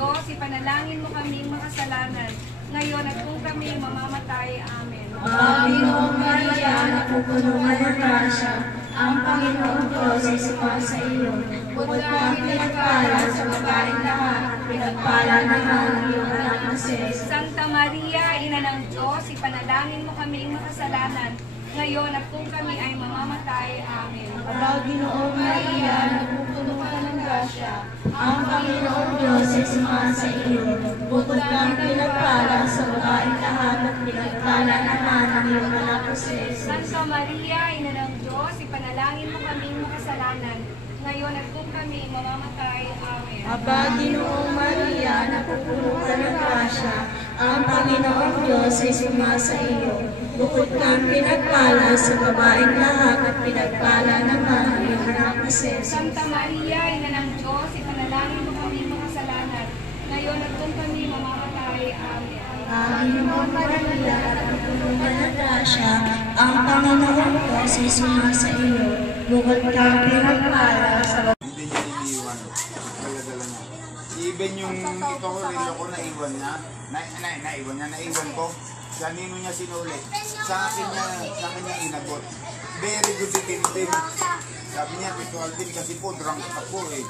Diyos, ipanalangin mo kaming makasalanan, ngayon at kung kami mamamatay. Amen. Panginoong Maria, napupuno ka ng grasya, ang Panginoong Diyos ay sumasa iyo. Bukod kang pinagpala sa babaeng lahat, pinagpala naman ang iyong anak na si Jesus. Santa Maria, Ina ng Diyos, ipanalangin mo kaming makasalanan, ngayon at kung kami ay mamamatay. Amen. Panginoong Maria, napupuno ka ng grasya, ang Panginoong Diyos ay sumasa iyo. Bukod kang pinagpala sa babaeng lahat, at pinagpala naman ang iyong anak na si Jesus. Santa Maria, Ina ng Diyos, ipanalangin mo kaming makasalanan, ngayon at kung kami mamamatay. Amen. Panginoong Maria, napupuno ka ng grasya, ang Panginoong Diyos ay sumasa iyo. Bukod kang pinagpala sa babaeng lahat, at pinagpala naman ang iyong anak na si Jesus. Santa Maria, Ina ng Diyos, ipanalangin mo kaming makasalanan, ngayon at kung kami mamamatay. Amen. Panginoong Maria, napupuno ka ng grasya, ang Panginoong Diyos ay sumasa iyo. Bukod kang pinagpala sa Hindi niya iniiwan. Dala-dala niya. Even yung ito ko, relo ko, naiwan niya. Naiwan ko. Kanino niya sinuli? Sa akin niya inagot. Very good si Tintin. Sabi niya, ritual din kasi po, drunk ako eh.